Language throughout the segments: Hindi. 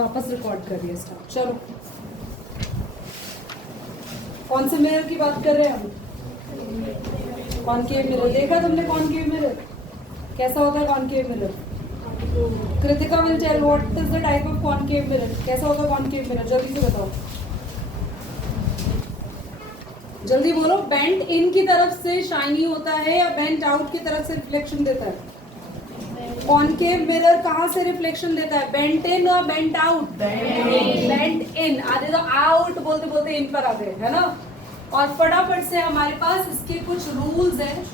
वापस रिकॉर्ड करिए स्टार्ट। चलो, कौन से मिरर की बात कर रहे हैं हम? Concave mirror. देखा तुमने कॉनकेव मिरर कैसा होता है? Concave mirror, Kritika will tell what is the type of concave mirror. कैसा होता है कॉनकेव मिरर? जल्दी से बताओ, जल्दी बोलो। बेंट इन की तरफ से शाइनी होता है या बेंट आउट की तरफ से रिफ्लेक्शन देता है? कॉनकेव मिरर कहाँ से रिफ्लेक्शन देता है? बेंट इन और बेंट आउट? बेंट इन। आधे तो आउट बोलते बोलते इन पर आ गए, है ना। और फटाफट से हमारे पास इसके कुछ रूल्स हैं।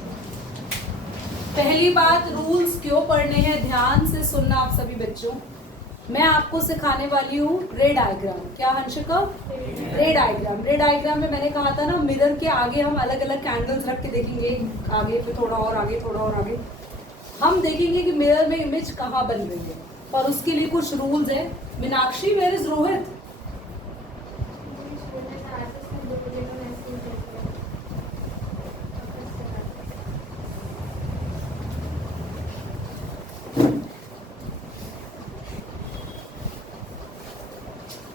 पहली बात, रूल्स क्यों पढ़ने हैं, ध्यान से सुनना आप सभी बच्चों। मैं आपको सिखाने वाली हूँ रे डायग्राम। क्या हंशिका? रे डायग्राम। रे डायग्राम में मैंने कहा था ना, मिरर के आगे हम अलग अलग कैंडल्स रख के देखेंगे, आगे फिर थोड़ा और आगे, थोड़ा और आगे। हम देखेंगे कि मिरर में इमेज कहाँ बन रही है, और उसके लिए कुछ रूल्स है। Meenakshi, where is Rohit?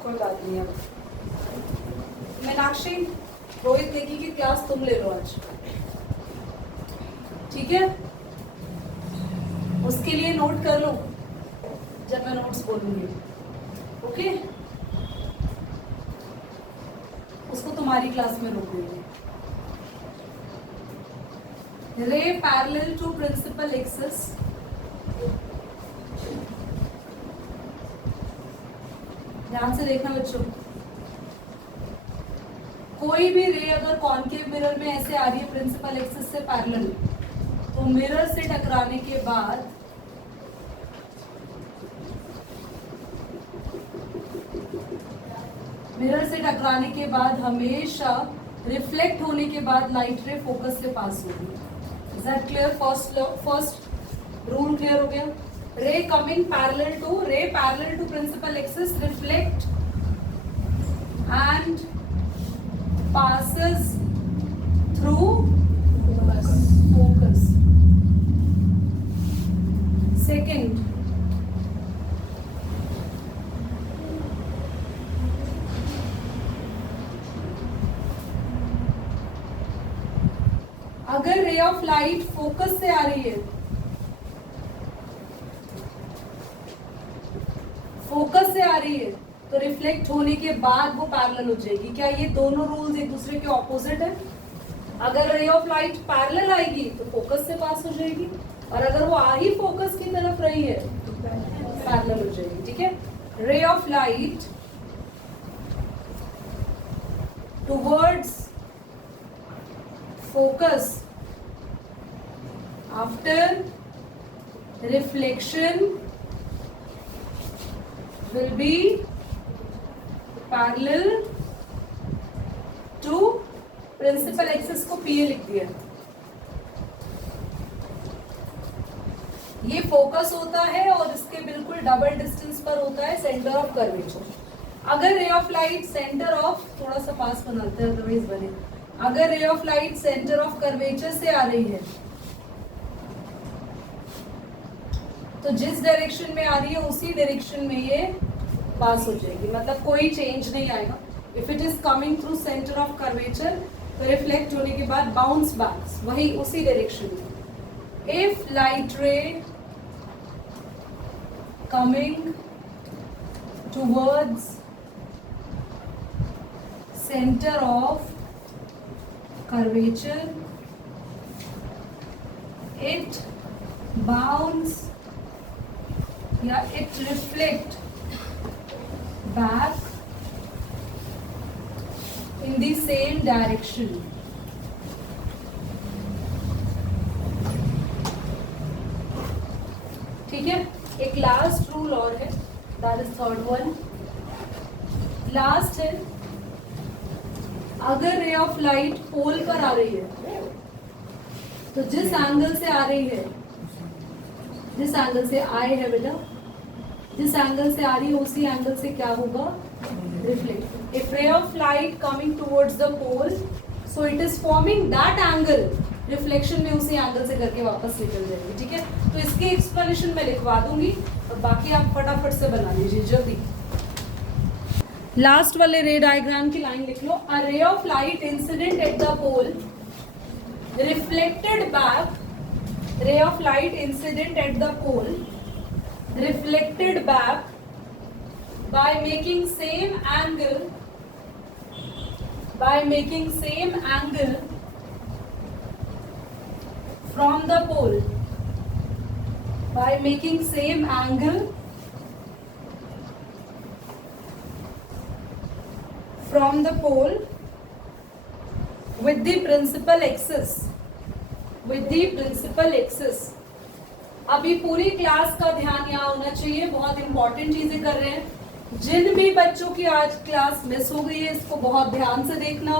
कोई बात नहीं है। मीनाक्षी, रोहित नेगी की क्लास तुम ले लो आज, ठीक है? उसके लिए नोट कर लो जब मैं नोट्स बोलूंगी, ओके? उसको तुम्हारी क्लास में रोक देंगे। Ray parallel to principal axis, ध्यान से देखना बच्चों। कोई भी रे अगर कॉनकेव मिरर में ऐसे आ रही है प्रिंसिपल एक्सिस से पैरेलल, तो मिरर से टकराने के बाद हमेशा रिफ्लेक्ट होने के बाद लाइट रे फोकस से पास होगी। Is that clear? First rule clear हो गया। Ray coming parallel to principal axis reflect and passes through focus. Second, अगर रे ऑफ लाइट फोकस से आ रही है, तो रिफ्लेक्ट होने के बाद वो पैरेलल हो जाएगी। क्या ये दोनों रूल्स एक दूसरे के ऑपोजिट है? अगर रे ऑफ लाइट पैरेलल आएगी तो फोकस से पास हो जाएगी, और अगर वो आ ही फोकस की तरफ रही है तो पैरेलल हो जाएगी, ठीक है? Ray of light towards focus after reflection will be parallel to principal axis को पीए लिख दिया। ये फोकस होता है और इसके बिल्कुल डबल डिस्टेंस पर होता है सेंटर ऑफ कर्वेचर। अगर रे ऑफ लाइट सेंटर ऑफ, थोड़ा सा पास बनाते हैं अदरवाइज बने, अगर रे of light centre of curvature से आ रही है तो जिस डायरेक्शन में आ रही है उसी डायरेक्शन में ये पास हो जाएगी, मतलब कोई चेंज नहीं आएगा। If it is coming through centre of curvature तो रिफ्लेक्ट होने के बाद बाउंस बैक वही उसी डायरेक्शन में। If light ray coming towards centre of curvature, it bounce या it reflect back in the same direction. ठीक है? एक लास्ट रूल और है, that is third one. Last है, अगर रे ऑफ लाइट पोल पर आ रही है तो जिस एंगल से आ रही है, जिस एंगल से आए है बेटा, जिस एंगल से आ रही है उसी एंगल से क्या होगा? Reflect. If ray of light coming towards the pole, so it is forming that angle, reflection में उसी एंगल से करके वापस निकल जाएगी, ठीक है? तो इसकी एक्सप्लेनेशन मैं लिखवा दूंगी और बाकी आप फटाफट से बना लीजिए जल्दी। लास्ट वाले रे डायग्राम की लाइन लिख लो. A ray of light incident at the pole reflected back, ray of light incident at the pole reflected back by making same angle from the pole, by making same angle from the pole with the principal axis. अभी पूरी क्लास का ध्यान यहाँ होना चाहिए, बहुत इंपॉर्टेंट चीजें कर रहे हैं. जिन भी बच्चों की आज क्लास मिस हो गई है इसको बहुत ध्यान से देखना,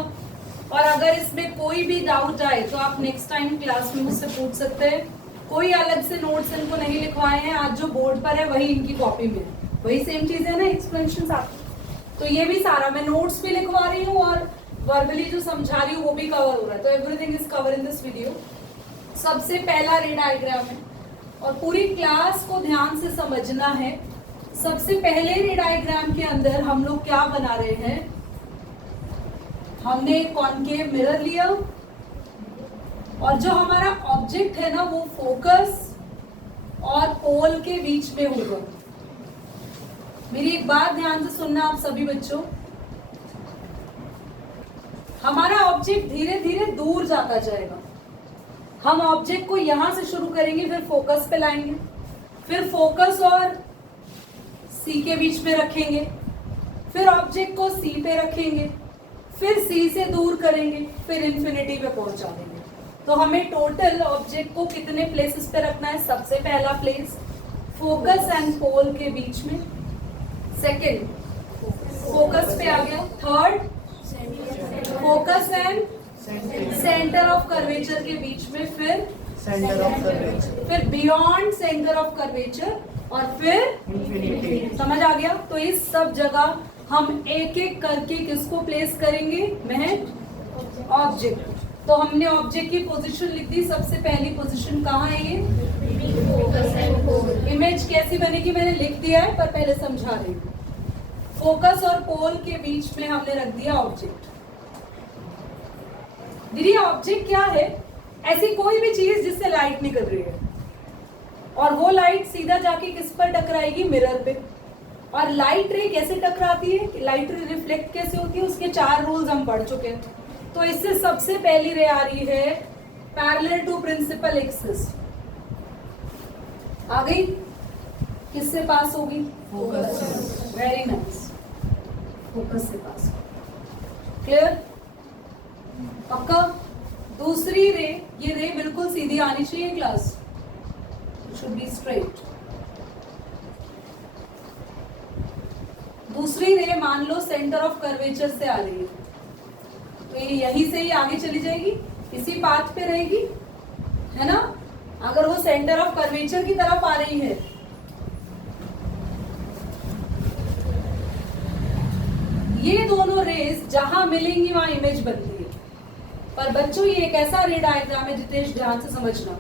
और अगर इसमें कोई भी डाउट आए तो आप नेक्स्ट टाइम क्लास में मुझसे पूछ सकते हैं. कोई अलग से नोट्स इनको नहीं लिखवाए हैं, आज जो बोर्ड पर है वही इनकी कॉपी में, वही सेम चीज है ना, एक्सप्लेनेशन आप. तो ये भी सारा मैं नोट्स भी लिखवा रही हूँ और वर्बली जो समझा रही हूँ वो भी कवर हो रहा है. तो everything is cover in this video. सबसे पहला रे डायग्राम है और पूरी क्लास को ध्यान से समझना है. सबसे पहले रे डायग्राम के अंदर हम लोग क्या बना रहे हैं, हमने एक कॉनकेव मिरर लिया और जो हमारा ऑब्जेक्ट है ना वो फोकस और पोल के बीच में होगा. मेरी एक बात ध्यान से सुनना आप सभी बच्चों, हमारा ऑब्जेक्ट धीरे धीरे दूर जाता जाएगा. हम ऑब्जेक्ट को यहां से शुरू करेंगे, फिर फोकस पे लाएंगे, फिर फोकस और सी के बीच में रखेंगे, फिर ऑब्जेक्ट को सी पे रखेंगे, फिर सी से दूर करेंगे, फिर इंफिनिटी पे पहुंचा देंगे. तो हमें टोटल ऑब्जेक्ट को कितने प्लेसेस पे रखना है. सबसे पहला प्लेस फोकस एंड पोल के बीच में, सेकेंड फोकस पे आ गया, third focus and centre of curvature के बीच में, फिर सेंटर ऑफ कर्वेचर, फिर बियॉन्ड सेंटर ऑफ कर्वेचर और फिर इंफिनिटी. समझ आ गया. तो इस सब जगह हम एक एक करके किसको प्लेस करेंगे, महज ऑब्जेक्ट. तो हमने ऑब्जेक्ट की पोजीशन लिख दी. सबसे पहली पोजीशन कहाँ है, ये फोकस एंड पोल. इमेज कैसी बनेगी मैंने लिख दिया है पर पहले समझा रही हूँ. फोकस और पोल के बीच में हमने रख दिया ऑब्जेक्ट. दीदी ऑब्जेक्ट क्या है, ऐसी कोई भी चीज जिससे लाइट निकल रही है और वो लाइट सीधा जाके किस पर टकराएगी, मिरर पे. और लाइट रे कैसे टकराती है, लाइट रे रिफ्लेक्ट कैसे होती है, उसके 4 रूल्स हम पढ़ चुके हैं. तो इससे सबसे पहली रे आ रही है पैरेलल टू प्रिंसिपल एक्सिस. आ गई, किससे पास होगी, फोकस. वेरी नाइस, फोकस से पास. क्लियर, पक्का. दूसरी रे, ये रे बिल्कुल सीधी आनी चाहिए क्लास, शुड बी स्ट्रेट. दूसरी रे मान लो सेंटर ऑफ कर्वेचर से आ रही है, तो ये यहीं से ही आगे चली जाएगी, इसी पाथ पे रहेगी, है ना. अगर वो सेंटर ऑफ कर्वेचर की तरफ आ रही है, ये दोनों रेस जहां मिलेंगी वहां इमेज बनती है. पर बच्चों ये एक ऐसा रे डायग्राम है, जितेश ध्यान से समझना,